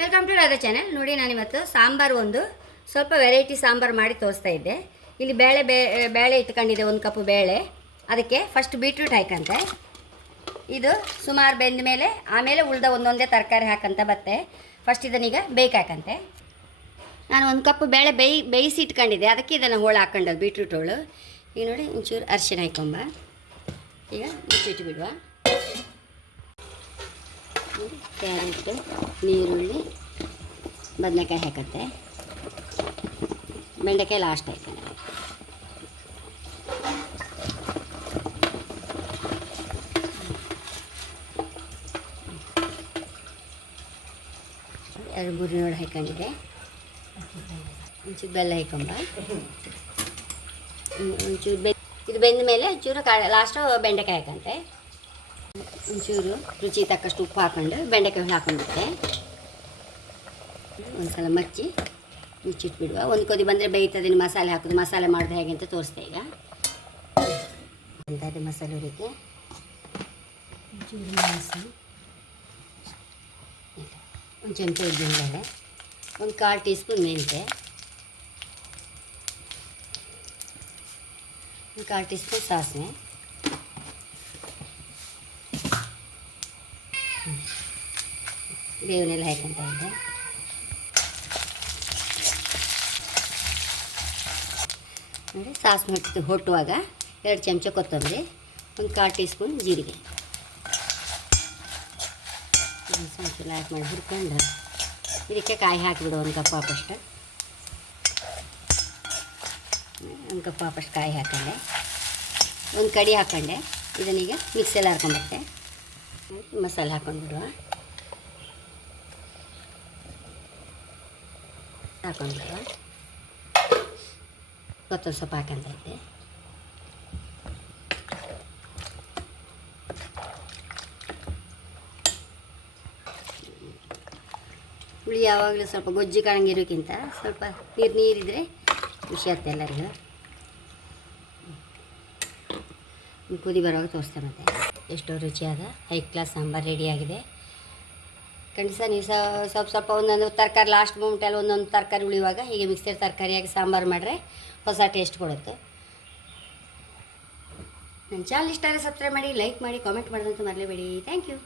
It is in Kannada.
Welcome to Radha channel. ನೋಡಿ, ನಾನಿವತ್ತು ಸಾಂಬಾರು ಒಂದು ಸ್ವಲ್ಪ ವೆರೈಟಿ ಸಾಂಬಾರು ಮಾಡಿ ತೋರಿಸ್ತಾ ಇದ್ದೆ. ಇಲ್ಲಿ ಬೇಳೆ ಇಟ್ಕೊಂಡಿದ್ದೆ, 1 ಕಪ್ ಬೇಳೆ. ಅದಕ್ಕೆ ಫಸ್ಟ್ ಬೀಟ್ರೂಟ್ ಹಾಕಂತೆ. ಇದು ಸುಮಾರು ಬೆಂದ ಮೇಲೆ ಆಮೇಲೆ ಉಳ್ದ ಒಂದೊಂದೇ ತರಕಾರಿ ಹಾಕಂತ ಬತ್ತೆ. ಫಸ್ಟ್ ಇದನ್ನೀಗ ಬೇಯ್ಕಾಕಂತೆ. ನಾನು 1 ಕಪ್ ಬೇಳೆ ಬೇಯಿಸಿ ಇಟ್ಕೊಂಡಿದ್ದೆ, ಅದಕ್ಕೆ ಇದನ್ನು ಹೋಳು ಹಾಕೊಂಡದ್ದು, ಬೀಟ್ರೂಟ್ ಹೋಳು. ಈಗ ನೋಡಿ, ಒಂಚೂರು ಅರಿಶಿನ ಹಾಕೊಂಬ. ಈಗ ಮುಚ್ಚಿಟ್ಟು ಬಿಡುವ. ಕ್ಯಾರೆಟು, ನೀರುಳ್ಳಿ, ಬದನೆಕಾಯಿ ಹಾಕತ್ತೆ. ಬೆಂಡೆಕಾಯಿ ಲಾಸ್ಟ್ ಹಾಕಿ. ಎರಡು ಬುರ್ನಿಯೋಳು ಹಾಕೊಂಡಿದ್ದೆ. ಒಂಚೂರು ಬೆಲ್ಲ ಹಾಕೊಂಬ. ಒಂಚೂರು ಇದು ಬೆಂದ ಮೇಲೆ ಒಂಚೂರು ಲಾಸ್ಟು ಬೆಂಡೆಕಾಯಿ ಹಾಕಂತೆ. ಒಂಚೂರು ರುಚಿ ತಕ್ಕಷ್ಟು ಉಪ್ಪು ಹಾಕೊಂಡು ಬೆಂಡೆಕಾಯಿ ಹಾಕೊಂಡ್ಬಿಟ್ಟೆ. ಒಂದು ಸಲ ಮುಚ್ಚಿಟ್ಬಿಡುವ. ಒಂದು ಕೊದಿ ಬಂದರೆ ಬೇಯ್ತದೆ. ಮಸಾಲೆ ಹಾಕೋದು, ಮಸಾಲೆ ಮಾಡೋದು ಹೇಗೆ ಅಂತ ತೋರಿಸ್ತೆ. ಈಗ ಅಂಥದ್ದು ಮಸಾಲೆ ಹುರಿಕೆ, ಒಂಚೂರು ಮೆಣಸು, ಒಂದು ಚಮಚ ಉದ್ದಿನಬೇಳೆ, ಒಂದು 1/4 ಟೀ ಸ್ಪೂನ್ ಮೆಂತ್ಯ, ಒಂದು 1/4 ಟೀ ಸ್ಪೂನ್ ಸಾಸಿವೆ, ಬೇವನ್ನೆಲ್ಲ ಹಾಕೊಂತ ಇದ್ದೆ. ನೋಡಿ, ಸಾಸಿವೆ ಹೊಟ್ಟುವಾಗ 2 ಚಮಚ ಕೊತ್ತಂಬರಿ, ಒಂದು 1/4 ಟೀ ಸ್ಪೂನ್ ಜೀರಿಗೆ ಸ್ವಲ್ಪ ಹಾಕಿ ಮಾಡಿ ಹುರ್ಕೊಂಡು ಇದಕ್ಕೆ ಕಾಯಿ ಹಾಕಿಬಿಡು. 1 ಕಪ್ ಹಾಕಷ್ಟು, 1 ಕಪ್ ಹಾಕಷ್ಟು ಕಾಯಿ ಹಾಕೊಂಡೆ. ಒಂದು ಕಡಿ ಹಾಕೊಂಡೆ. ಇದನ್ನೀಗ ಮಿಕ್ಸೆಲ್ಲ ಹಾಕೊಂಡ್ಬರ್ತೆ. ಮಸಾಲೆ ಹಾಕೊಂಡ್ಬಿಡುವ. ಕೊತ್ತಂಬರಿ ಸೊಪ್ಪು ಹಾಕಂತ ಇದ್ದೆ. ಹುಳಿ ಯಾವಾಗಲೂ ಸ್ವಲ್ಪ ಗೊಜ್ಜಿ ಕಾಣಂಗಿರೋಕ್ಕಿಂತ ಸ್ವಲ್ಪ ನೀರಿದ್ರೆ ಖುಷಿ ಆಗ್ತದೆ ಎಲ್ಲರಿಗೂ. ಕುದಿ ಬರುವಾಗ ತೋರಿಸ್ತೆ. ಮತ್ತೆ ಎಷ್ಟೋ ರುಚಿಯಾದ ಹೈ ಕ್ಲಾಸ್ ಸಾಂಬಾರು ರೆಡಿಯಾಗಿದೆ. ಖಂಡಿತ ನೀವು ಸ್ವಲ್ಪ ಒಂದೊಂದು ತರಕಾರಿ ಲಾಸ್ಟ್ ಮೂಮೆಂಟಲ್ಲಿ ಒಂದೊಂದು ತರಕಾರಿ ಉಳಿಯುವಾಗ ಹೀಗೆ ಮಿಕ್ಸರ್ ತರಕಾರಿಯಾಗಿ ಸಾಂಬಾರು ಮಾಡಿದ್ರೆ ಹೊಸ ಟೇಸ್ಟ್ ಕೊಡುತ್ತೆ. ನನ್ನ ಚಾನಲ್ ಇಷ್ಟ ಆದರೆ ಸಬ್ಸ್ಕ್ರೈಬ್ ಮಾಡಿ, ಲೈಕ್ ಮಾಡಿ, ಕಾಮೆಂಟ್ ಮಾಡೋದಂತೂ ಮರಲೇಬೇಡಿ. Thank you.